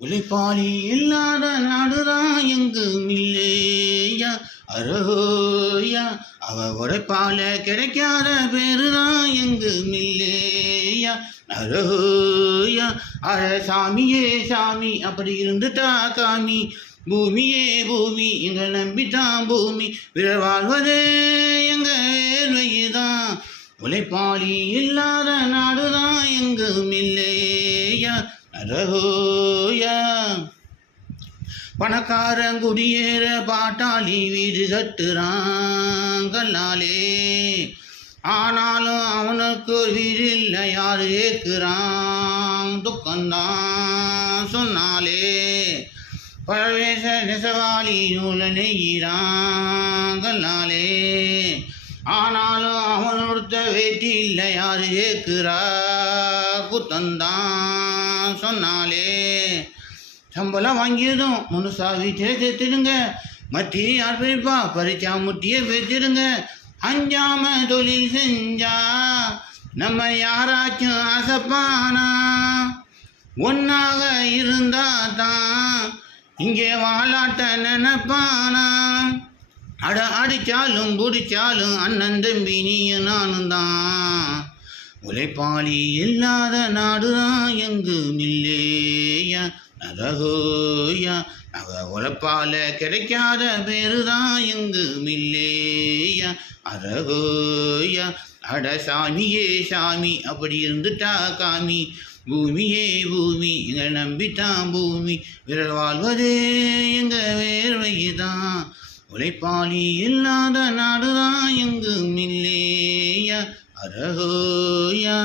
உழைப்பாளி இல்லாத நாடுதான் எங்கும் இல்லையா அரஹோயா. அவ உழைப்பால கிடைக்காத பேருதான் எங்கும் இல்லையா அரஹோயா. அழ சாமியே சாமி அப்படி இருந்துட்டா காமி. பூமியே பூமி எங்களை நம்பித்தான் பூமி. விழ வாழ்வதே எங்க வேர்வைதான். உழைப்பாளி இல்லாத நாடுதான் எங்கும் இல்லையா அரஹோயா. பணக்காரன் குடியேற பாட்டாளி வீடு கட்டுறான் கல்லாலே. ஆனாலும் அவனுக்கு ஒரு வீடு இல்லை யாரு ஏற்கிறான் துக்கந்தான் சொன்னாலே. பழவேச நெசவாளி நூல நெய்கிறான் கல்லாலே. ஆனாலும் அவன் ஒருத்த வேட்டி இல்லை யாரு ஏற்கிறா குத்தந்தான் சொன்னாலே. சம்பளம் வாங்கியதும் முனுசா வீட்டில் சேர்த்துடுங்க. மத்தி யார் பிரிப்பா பறிச்சா முட்டியை வச்சிருங்க. அஞ்சாம தொழில் செஞ்சா நம்ம யாராச்சும் ஆசைப்பானா. ஒன்னாக இருந்தா தான் இங்கே வாழாட்ட நினைப்பானா. அட அடிச்சாலும் பிடிச்சாலும் அண்ணன் தம்பி நீயும் நானும் தான். உழைப்பாளி இல்லாத நாடுதான் எங்கும் இல்லையா அரஹோயா. அவ உழைப்பால கிடைக்காத பேருதான் எங்கும் இல்லையா அரஹோயா. அட சாமியே சாமி அப்படி இருந்துட்டா காமி. பூமியே பூமி எங்களை நம்பித்தான் பூமி. விரல் வாழ்வதே எங்க வேர்வைதான். உழைப்பாளி இல்லாத நாடுதான் எங்கும் இல்லையா அரஹோயா.